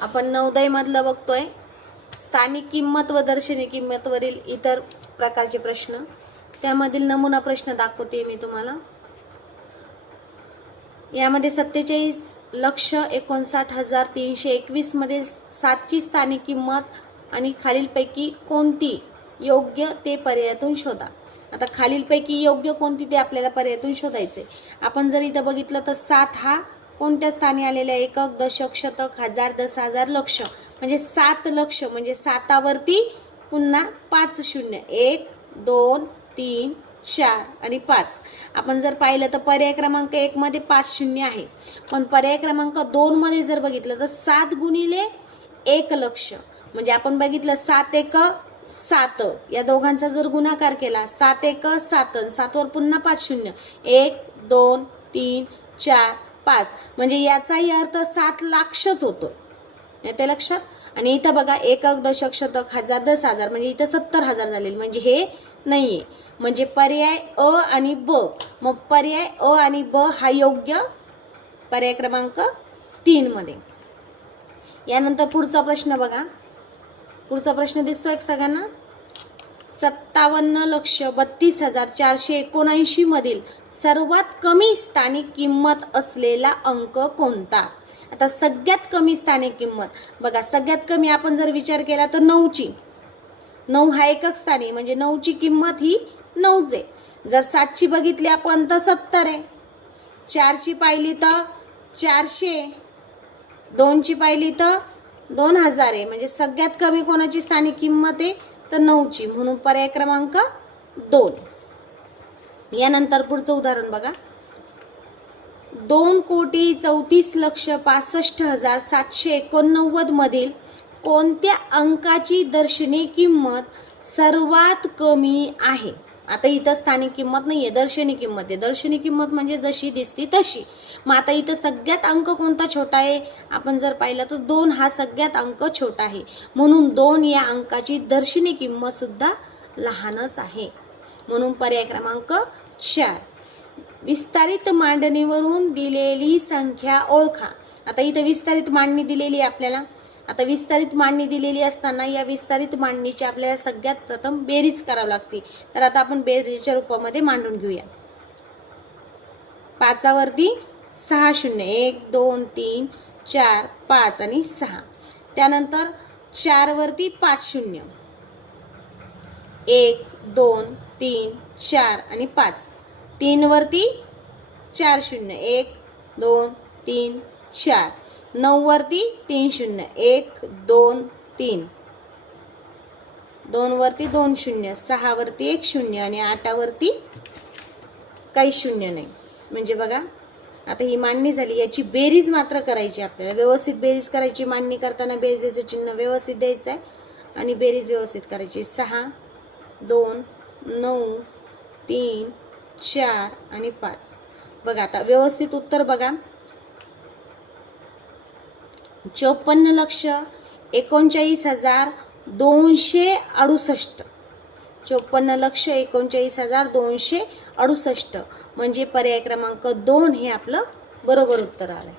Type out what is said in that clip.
आपण नवोदयमधलं बघतोय स्थानिक किंमत व दर्शनी किंमतवरील इतर प्रकारचे प्रश्न. त्यामधील नमुना प्रश्न दाखवते मी तुम्हाला. यामध्ये 47,59,321 मध्ये 7ची स्थानिक किंमत आणि खालीलपैकी कोणती योग्य ते पर्यायातून शोधा. आता खालीलपैकी योग्य कोणती ते आपल्याला पर्यायातून शोधायचे. आपण जर इथं बघितलं तर 7 हा कोणत्या स्थानी आलेला आहे? एकक, दशक, शतक, हजार, 10,000, लक्ष. म्हणजे 7 लक्ष म्हणजे 7वरती पुन्हा 5 शून्य. 1 2 3 4 आणि 5. आपण जर पाहिलं तर पर्याय क्रमांक 1 मध्ये 5 शून्य आहे, पण पर्याय क्रमांक 2 मध्ये जर बघितलं तर 7 गुणिले 1 लक्ष. म्हणजे आपण बघितलं 7 एक 7, या दोघांचा जर गुणाकार केला 7 एक 7, 7 वर पुन्हा 5 शून्य. 1 2 3 4 5 म्हणजे याचाही अर्थ 7 लाखच होतो. येते लक्षात. आणि इथं बघा एकक, दशक, शतक, हजार, 10,000 म्हणजे इथं 70,000 झाले, म्हणजे हे नाहीये. म्हणजे पर्याय अ आणि ब. मग पर्याय अ आणि ब हा योग्य पर्याय क्रमांक 3 मध्ये. यानंतर पुढचा प्रश्न बघा. पुढचा प्रश्न दिसतोय सगळ्यांना. 57,32,479 मधील सर्वात कमी स्थानिक किंमत असलेला अंक कोणता? आता सगळ्यात कमी स्थानिक किंमत बघा. सगळ्यात कमी आपण जर विचार केला तर 9ची. 9 हा एकक स्थानी म्हणजे 9ची किंमत ही 9च आहे. जर 7ची बघितली आपण तर 70 आहे. 4ची पाहिली तर 400, 2ची पाहिली तर 2000 आहे. म्हणजे सगळ्यात कमी कोणाची स्थानिक किंमत आहे तर 9ची. म्हणून पर्याय क्रमांक 2. यानंतर पुढचं उदाहरण बघा. 2,34,65,789 मधील कोणत्या अंकाची दर्शनी किंमत सर्वात कमी आहे? आता इथं स्थानिक किंमत नाहीये, दर्शनी किंमत आहे. दर्शनी किंमत म्हणजे जशी दिसती तशी. मग आता इथं सगळ्यात अंक कोणता छोटा आहे? आपण जर पाहिलं तर 2 हा सगळ्यात अंक छोटा आहे. म्हणून 2 या अंकाची दर्शनी किंमत सुद्धा लहानच आहे. म्हणून पर्याय क्रमांक 4. विस्तारित मांडणीवरून दिलेली संख्या ओळखा. आता इथं विस्तारित मांडणी दिलेली आहे आपल्याला. आता विस्तारित मांडणी दिलेली असताना या विस्तारित मांडणीची आपल्याला सगळ्यात प्रथम बेरीज करावी लागते. तर आता आपण बेरीजच्या रूपामध्ये मांडून घेऊया. 5वरती 6 शून्य. 1 2 3 4 5 आणि 6. त्यानंतर 4वरती 5 शून्य. 1 2 3 4 आणि 5. 3वरती 4 शून्य. 1 2 3 4. 9वरती 3 शून्य. 1 2 3. 2वरती 2 शून्य. 6वरती 1 शून्य आणि 8वरती काही शून्य नाही. म्हणजे बघा आता ही मांडणी झाली. याची बेरीज मात्र करायची आपल्याला. व्यवस्थित बेरीज करायची. मांडणी करताना बेरीजेचं चिन्ह व्यवस्थित द्यायचं आहे आणि बेरीज व्यवस्थित करायची. 6 2 9 3 4 आणि 5. बघा आता व्यवस्थित उत्तर बघा. 54,39,268. 54,39,268 म्हणजे पर्याय क्रमांक 2 हे आपलं बरोबर उत्तर आलंय.